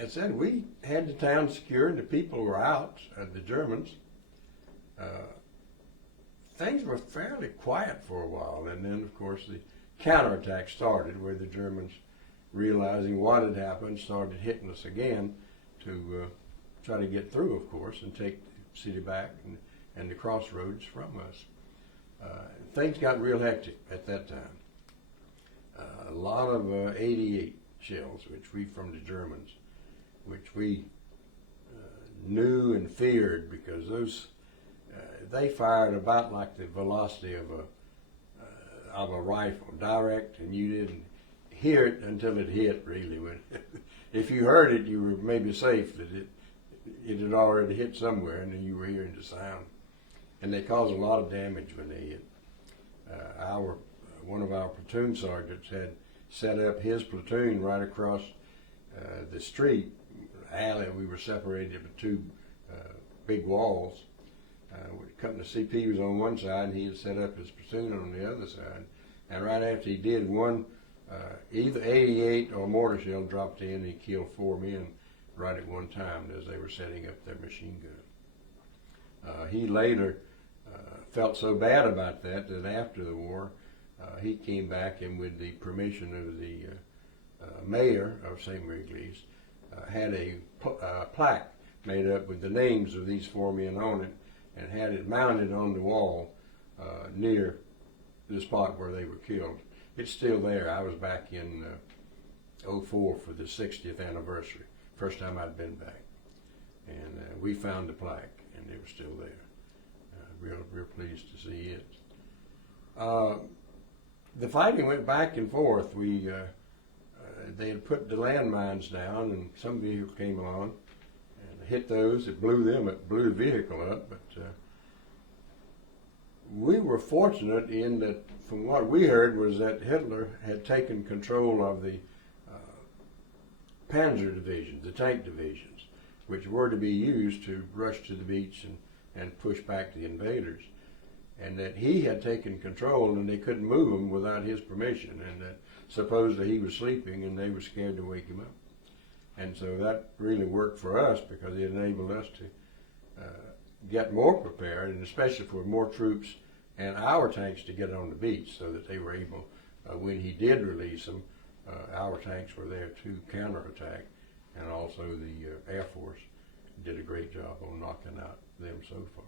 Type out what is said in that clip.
I said, we had the town secure and the people were out, the Germans. Things were fairly quiet for a while, and then, of course, the counterattack started, where the Germans, realizing what had happened, started hitting us again to try to get through, of course, and take the city back and the crossroads from us. Things got real hectic at that time. A lot of 88 shells, from the Germans, which we knew and feared, because those they fired about like the velocity of a rifle, direct, and you didn't hear it until it hit. Really, when if you heard it, you were maybe safe that it had already hit somewhere, and then you were hearing the sound. And they caused a lot of damage when they hit. One of our platoon sergeants had set up his platoon right across the street alley. We were separated by two big walls. Company CP was on one side, and he had set up his platoon on the other side. And right after he did, one either 88 or mortar shell dropped in, and he killed 4 men right at one time as they were setting up their machine gun. He later felt so bad about that after the war, he came back, and with the permission of the mayor of St. Eglise, had a plaque made up with the names of these 4 men on it, and had it mounted on the wall near the spot where they were killed. It's still there. I was back in '04 for the 60th anniversary, first time I'd been back. And we found the plaque, and it was still there. Real pleased to see it. The fighting went back and forth. They had put the landmines down, and some vehicle came along and hit those. It blew the vehicle up. But we were fortunate in that, from what we heard, was that Hitler had taken control of the Panzer divisions, the tank divisions, which were to be used to rush to the beach and push back the invaders, and that he had taken control and they couldn't move him without his permission, and that supposedly he was sleeping and they were scared to wake him up. And so that really worked for us, because it enabled us to get more prepared, and especially for more troops and our tanks to get on the beach, so that they were able, when he did release them, our tanks were there to counterattack, and also the Air Force did a great job on knocking out them so far.